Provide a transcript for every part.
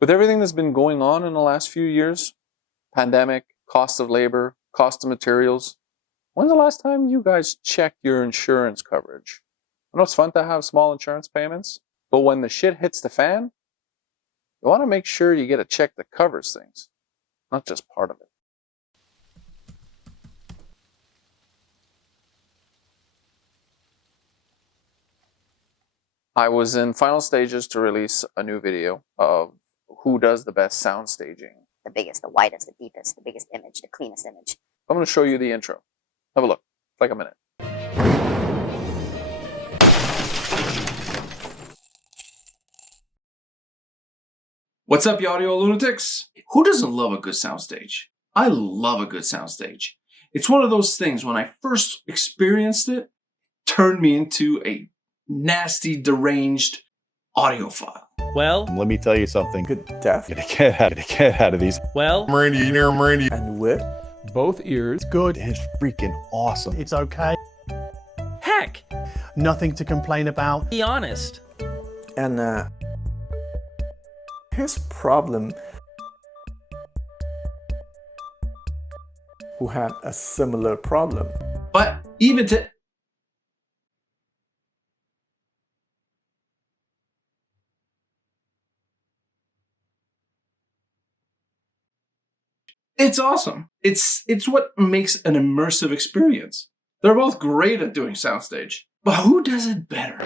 With everything that's been going on in the last few years, pandemic, cost of labor, cost of materials, when's the last time you guys checked your insurance coverage? I know it's fun to have small insurance payments, but when the shit hits the fan, you want to make sure you get a check that covers things, not just part of it. I was in final stages to release a new video of who does the best sound staging. The biggest, the widest, the deepest, the biggest image, the cleanest image. I'm going to show you the intro. Have a look. It's like a minute. What's up, you audio lunatics? Who doesn't love a good soundstage? I love a good soundstage. It's one of those things, when I first experienced it, turned me into a nasty, deranged audiophile. Well, let me tell you something. Good deaf. Get out of these. Well, Meridian. And with Both ears. good. It's freaking awesome. It's okay. heck, Nothing to complain about. be honest. And his problem, who had a similar problem. But even to... It's awesome. It's what makes an immersive experience. They're both great at doing soundstage, but who does it better?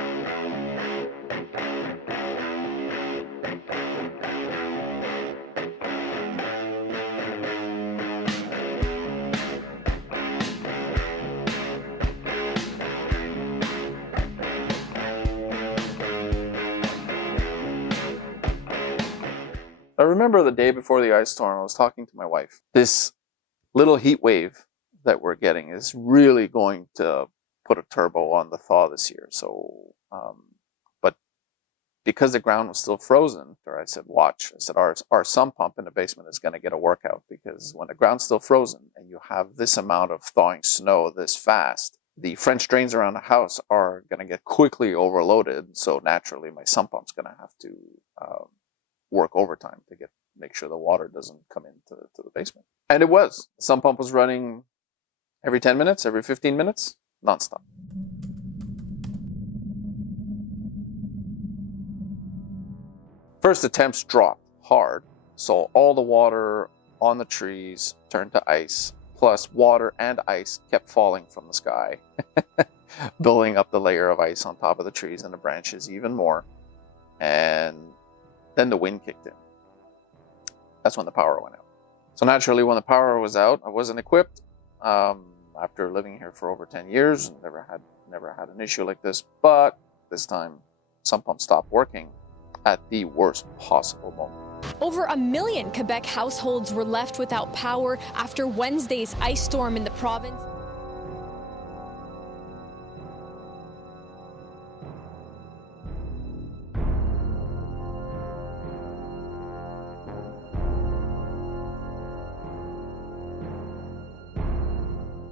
I remember the day before the ice storm, I was talking to my wife. This little heat wave that we're getting is really going to put a turbo on the thaw this year. So, but because the ground was still frozen, I said, watch. I said, our sump pump in the basement is going to get a workout, because when the ground's still frozen and you have this amount of thawing snow this fast, the French drains around the house are going to get quickly overloaded. So naturally, my sump pump's going to have to work overtime to make sure the water doesn't come into the basement. And it was. The sump pump was running every 10 minutes, every 15 minutes, nonstop. First, the temps dropped hard, so all the water on the trees turned to ice, plus water and ice kept falling from the sky, building up the layer of ice on top of the trees and the branches even more. And then the wind kicked in. That's when the power went out. So naturally, when the power was out, I wasn't equipped. After living here for over 10 years, never had an issue like this. But this time, sump pump stopped working at the worst possible moment. Over 1 million Quebec households were left without power after Wednesday's ice storm in the province.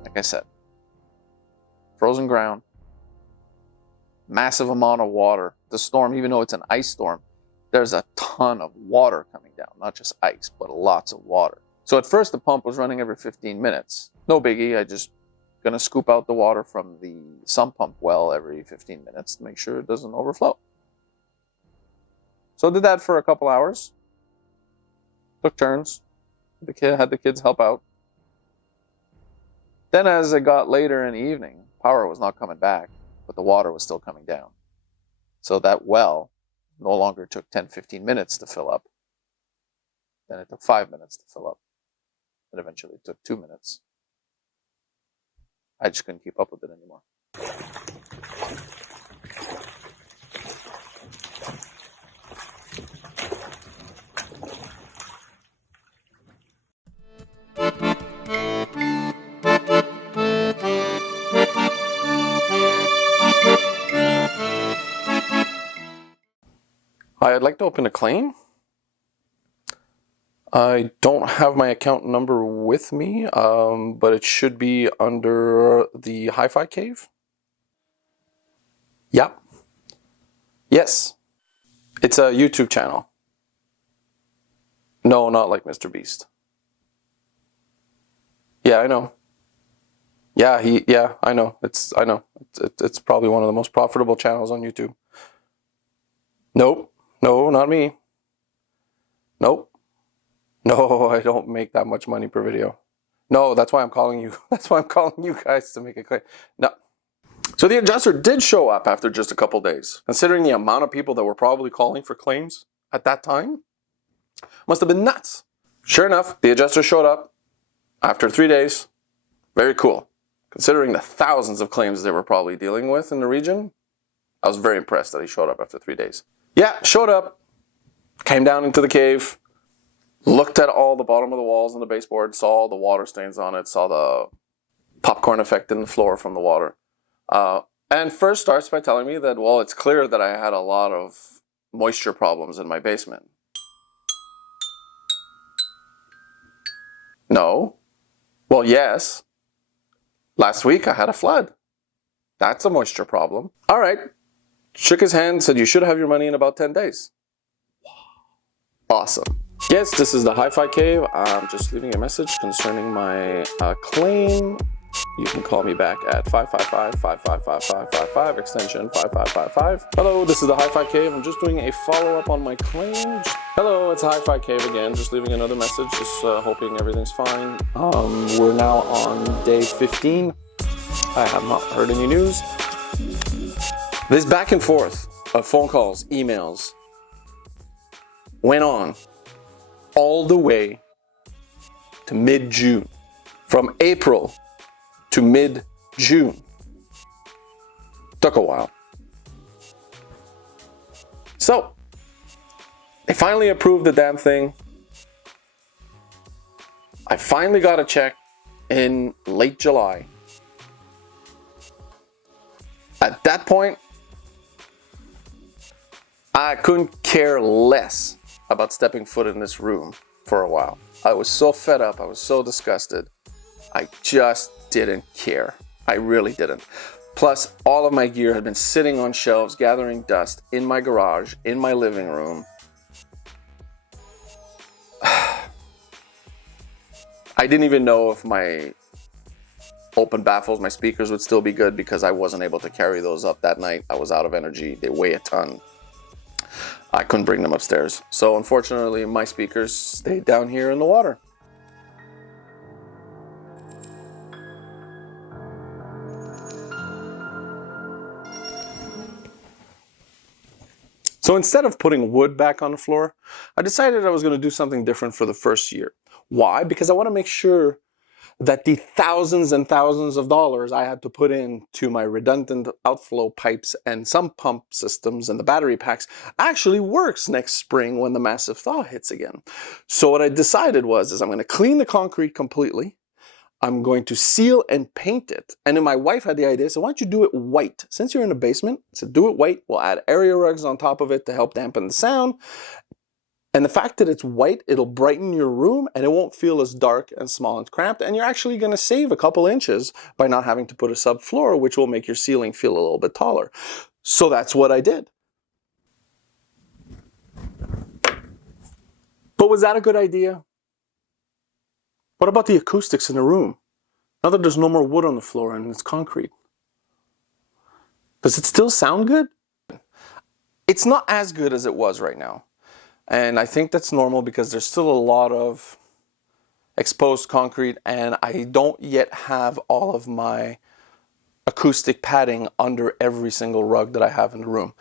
Like I said, frozen ground, massive amount of water. The storm, even though it's an ice storm, there's a ton of water coming down, not just ice, but lots of water. So at first the pump was running every 15 minutes. No biggie, I just gonna scoop out the water from the sump pump well every 15 minutes to make sure it doesn't overflow. So I did that for a couple hours. Took turns. Had the kids help out. Then as it got later in the evening, power was not coming back, but the water was still coming down. So that well no longer took 10, 15 minutes to fill up. Then it took 5 minutes to fill up. And eventually it took 2 minutes. I just couldn't keep up with it anymore. Hi, I'd like to open a claim. I don't have my account number with me, but it should be under the Hifi Cave. Yeah. Yes. It's a YouTube channel. No, not like Mr. Beast. Yeah, I know. Yeah, I know. It's probably one of the most profitable channels on YouTube. Nope. No, not me. Nope. No, I don't make that much money per video. No, that's why I'm calling you. That's why I'm calling you guys to make a claim. No. So the adjuster did show up after just a couple days. Considering the amount of people that were probably calling for claims at that time, must have been nuts. Sure enough, the adjuster showed up after 3 days. Very cool. Considering the thousands of claims they were probably dealing with in the region, I was very impressed that he showed up after 3 days. Yeah, showed up, came down into the cave, looked at all the bottom of the walls and the baseboard, saw all the water stains on it, saw the popcorn effect in the floor from the water. And first starts by telling me that, well, it's clear that I had a lot of moisture problems in my basement. No. Well, yes. Last week I had a flood. That's a moisture problem. All right. Shook his hand, said you should have your money in about 10 days. Awesome. Yes, this is the Hifi Cave. I'm just leaving a message concerning my claim. You can call me back at 555-555-5555, extension 5555. Hello, this is the Hifi Cave. I'm just doing a follow-up on my claim. Hello, it's Hifi Cave again. Just leaving another message, just hoping everything's fine. We're now on day 15. I have not heard any news. This back and forth of phone calls, emails, went on all the way to mid-June. From April to mid-June. Took a while. So, they finally approved the damn thing. I finally got a check in late July. At that point, I couldn't care less about stepping foot in this room for a while. I was so fed up, I was so disgusted. I just didn't care. I really didn't. Plus, all of my gear had been sitting on shelves, gathering dust in my garage, in my living room. I didn't even know if my open baffles, my speakers would still be good because I wasn't able to carry those up that night. I was out of energy. They weigh a ton. I couldn't bring them upstairs. So unfortunately, my speakers stayed down here in the water. So instead of putting wood back on the floor, I decided I was going to do something different for the first year. Why? Because I want to make sure that the thousands and thousands of dollars I had to put into my redundant outflow pipes and sump pump systems and the battery packs actually works next spring when the massive thaw hits again. So what I decided is I'm going to clean the concrete completely. I'm going to seal and paint it. And then my wife had the idea, so why don't you do it white? Since you're in a basement, so do it white. We'll add area rugs on top of it to help dampen the sound. And the fact that it's white, it'll brighten your room and it won't feel as dark and small and cramped. And you're actually going to save a couple inches by not having to put a subfloor, which will make your ceiling feel a little bit taller. So that's what I did. But was that a good idea? What about the acoustics in the room? Now that there's no more wood on the floor and it's concrete. Does it still sound good? It's not as good as it was right now. And I think that's normal because there's still a lot of exposed concrete and I don't yet have all of my acoustic padding under every single rug that I have in the room.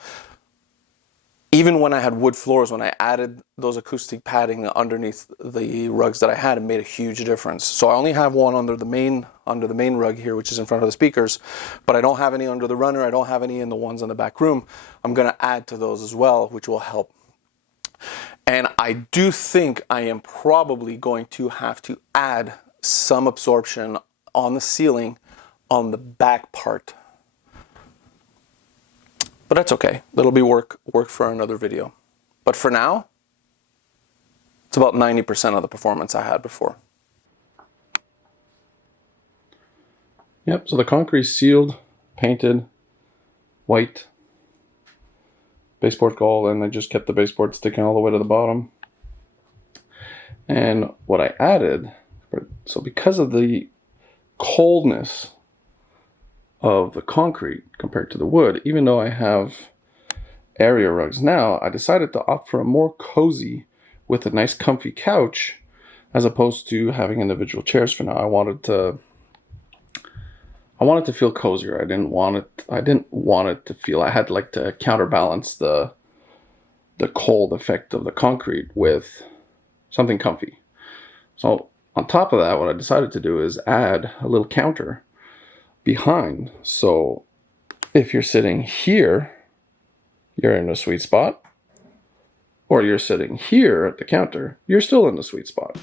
Even when I had wood floors, when I added those acoustic padding underneath the rugs that I had, it made a huge difference. So I only have one under the main rug here, which is in front of the speakers, but I don't have any under the runner. I don't have any in the ones in the back room. I'm going to add to those as well, which will help. And I do think I am probably going to have to add some absorption on the ceiling on the back part. But that's okay. That'll be work for another video. But for now, it's about 90% of the performance I had before. Yep, so the concrete's sealed, painted, white. Baseboard gold, and I just kept the baseboard sticking all the way to the bottom. And what I added, so because of the coldness of the concrete compared to the wood, even though I have area rugs now, I decided to opt for a more cozy with a nice comfy couch as opposed to having individual chairs for now. I wanted to feel cozier. I didn't want it to feel, I had like to counterbalance the cold effect of the concrete with something comfy. So on top of that, what I decided to do is add a little counter behind. So if you're sitting here, you're in a sweet spot, or you're sitting here at the counter, you're still in the sweet spot.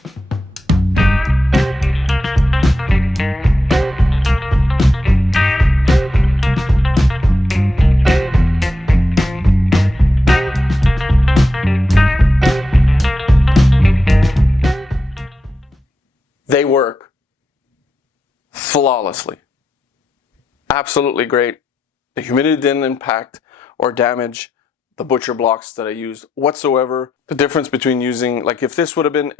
They work flawlessly. Absolutely great. The humidity didn't impact or damage the butcher blocks that I used whatsoever. The difference between using, like, if this would have been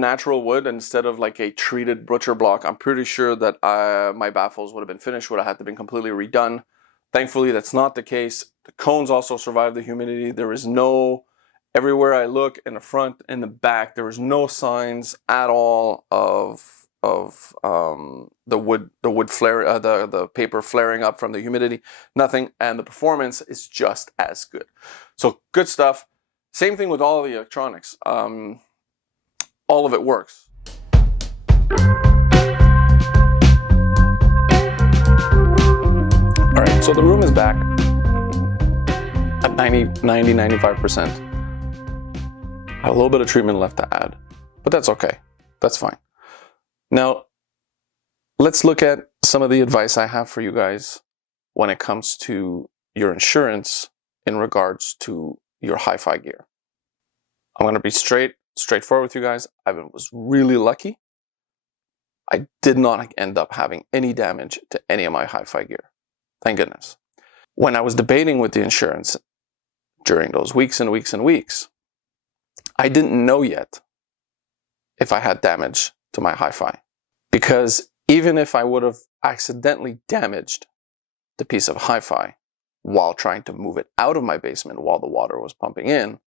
natural wood instead of like a treated butcher block, I'm pretty sure that my baffles would have been finished, would have had to been completely redone. Thankfully, that's not the case. The cones also survived the humidity. There is no, everywhere I look, in the front, in the back, there was no signs at all of the wood flare, the paper flaring up from the humidity. Nothing, and the performance is just as good. So good stuff. Same thing with all of the electronics. All of it works. All right, so the room is back at 95%. A little bit of treatment left to add, but that's okay. That's fine. Now, let's look at some of the advice I have for you guys when it comes to your insurance in regards to your hi-fi gear. I'm going to be straightforward with you guys. I was really lucky. I did not end up having any damage to any of my hi-fi gear. Thank goodness. When I was debating with the insurance during those weeks and weeks and weeks, I didn't know yet if I had damage to my hi-fi. Because even if I would have accidentally damaged the piece of hi-fi while trying to move it out of my basement while the water was pumping in,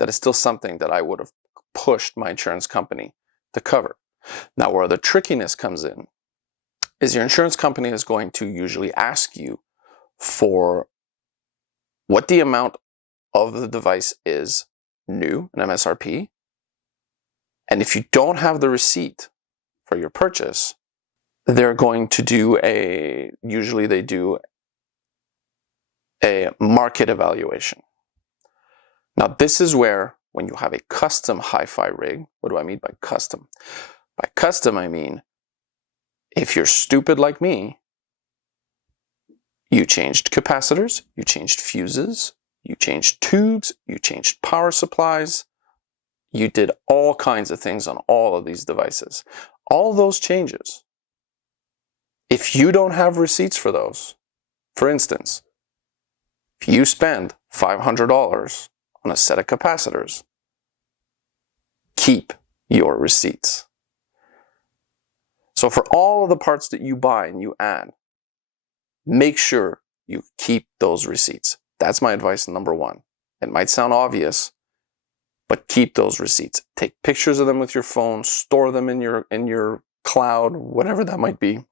that is still something that I would have pushed my insurance company to cover. Now, where the trickiness comes in is your insurance company is going to usually ask you for what the amount of the device is new, an MSRP. And if you don't have the receipt for your purchase, they're going to do usually they do a market evaluation. Now, this is where, when you have a custom hi-fi rig, what do I mean by custom? By custom, I mean, if you're stupid like me, you changed capacitors, you changed fuses, you changed tubes, you changed power supplies, you did all kinds of things on all of these devices. All those changes, if you don't have receipts for those, for instance, if you spend $500 on a set of capacitors, keep your receipts. So for all of the parts that you buy and you add, make sure you keep those receipts. That's my advice number one. It might sound obvious, but keep those receipts. Take pictures of them with your phone, store them in your cloud, whatever that might be.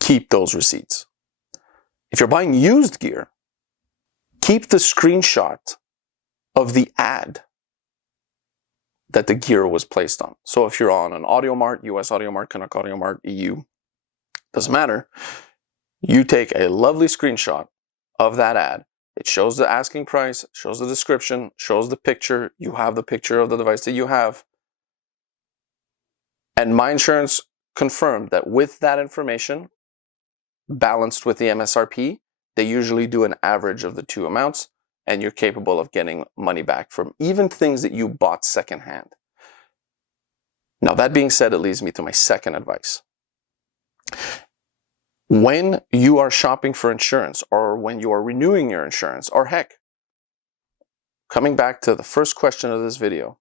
Keep those receipts. If you're buying used gear, keep the screenshot of the ad that the gear was placed on. So if you're on an Audio Mart, US Audio Mart, Canuck Audio Mart, EU, doesn't matter, you take a lovely screenshot of that ad. It shows the asking price, shows the description, shows the picture. You have the picture of the device that you have. And my insurance confirmed that with that information, balanced with the MSRP, they usually do an average of the two amounts, and you're capable of getting money back from even things that you bought secondhand. Now, that being said, it leads me to my second advice. When you are shopping for insurance, or when you are renewing your insurance, or heck, coming back to the first question of this video,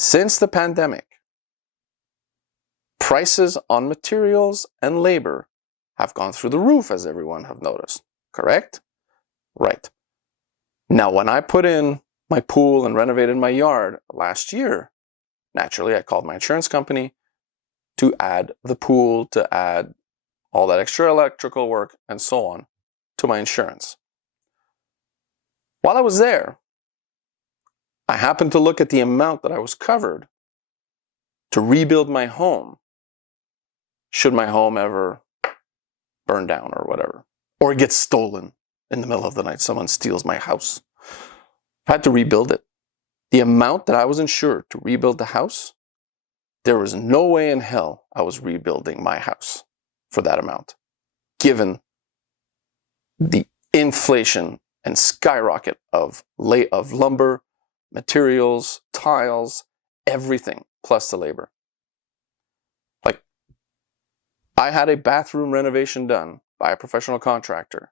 Since the pandemic, prices on materials and labor have gone through the roof, as everyone have noticed, correct? Right. Now, when I put in my pool and renovated my yard last year, naturally, I called my insurance company to add the pool, to add all that extra electrical work and so on to my insurance. While I was there, I happened to look at the amount that I was covered to rebuild my home, should my home ever burn down or whatever, or get stolen in the middle of the night, someone steals my house. I had to rebuild it. The amount that I was insured to rebuild the house, there was no way in hell I was rebuilding my house for that amount, given the inflation and skyrocket of lumber, materials, tiles, everything, plus the labor. Like, I had a bathroom renovation done by a professional contractor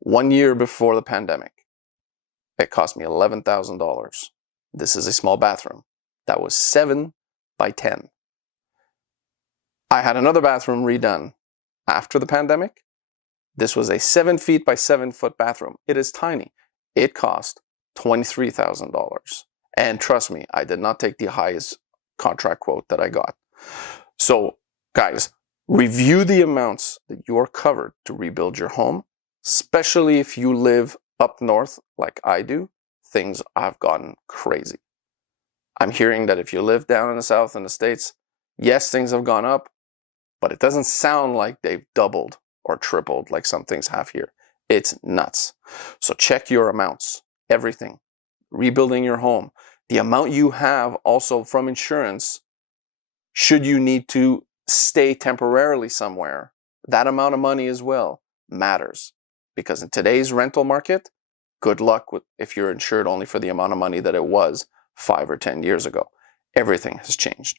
1 year before the pandemic. It cost me $11,000. This is a small bathroom. That was 7 by 10. I had another bathroom redone after the pandemic. This was a 7 feet by 7 foot bathroom. It is tiny. It cost $23,000. And trust me, I did not take the highest contract quote that I got. So, guys, review the amounts that you are covered to rebuild your home, especially if you live up north like I do. Things have gotten crazy. I'm hearing that if you live down in the south in the States, yes, things have gone up, but it doesn't sound like they've doubled or tripled like some things have here. It's nuts. So check your amounts, everything. Rebuilding your home. The amount you have also from insurance, should you need to stay temporarily somewhere, that amount of money as well matters. Because in today's rental market, good luck with if you're insured only for the amount of money that it was 5 or 10 years ago. Everything has changed.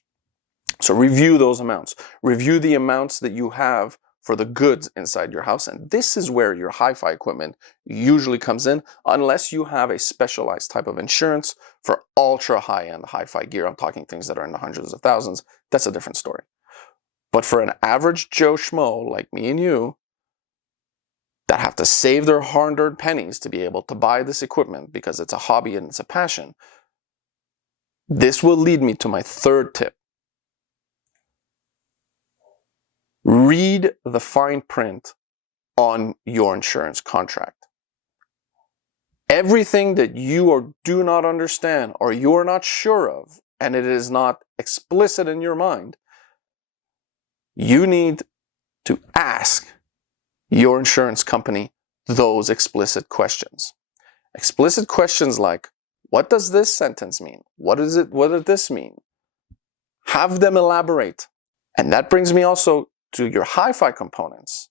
So review those amounts. Review the amounts that you have for the goods inside your house. And this is where your hi-fi equipment usually comes in, unless you have a specialized type of insurance for ultra high-end hi-fi gear. I'm talking things that are in the hundreds of thousands. That's a different story. But for an average Joe Schmo like me and you, that have to save their hard-earned pennies to be able to buy this equipment because it's a hobby and it's a passion, this will lead me to my third tip. Read the fine print on your insurance contract. Everything that you or do not understand or you are not sure of, and it is not explicit in your mind, you need to ask your insurance company those explicit questions. Explicit questions like, what does this sentence mean? What is it? What does this mean? Have them elaborate. And that brings me also to your hi-fi components.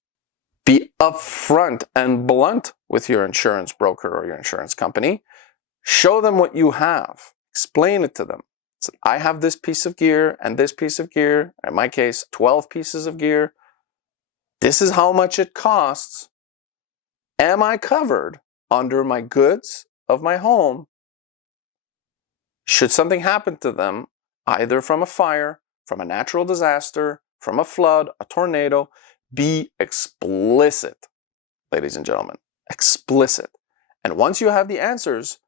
Be upfront and blunt with your insurance broker or your insurance company. Show them what you have. Explain it to them. So I have this piece of gear and this piece of gear. In my case, 12 pieces of gear. This is how much it costs. Am I covered under my goods of my home? Should something happen to them, either from a fire, from a natural disaster, from a flood, a tornado, be explicit, ladies and gentlemen, explicit. And once you have the answers,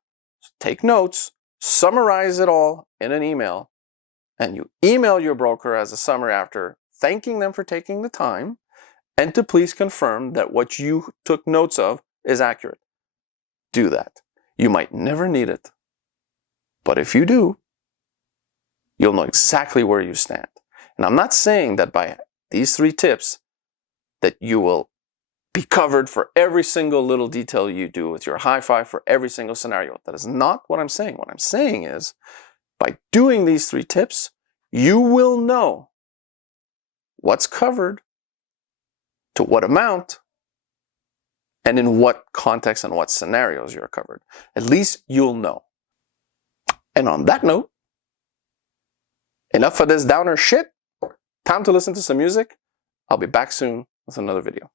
take notes, summarize it all in an email, and you email your broker as a summary after, thanking them for taking the time, and to please confirm that what you took notes of is accurate. Do that. You might never need it, but if you do, you'll know exactly where you stand. And I'm not saying that by these 3 tips that you will be covered for every single little detail you do with your hi-fi for every single scenario. That is not what I'm saying. What I'm saying is, by doing these 3 tips, you will know what's covered, to what amount, and in what context and what scenarios you're covered. At least you'll know. And on that note, enough of this downer shit. Time to listen to some music. I'll be back soon with another video.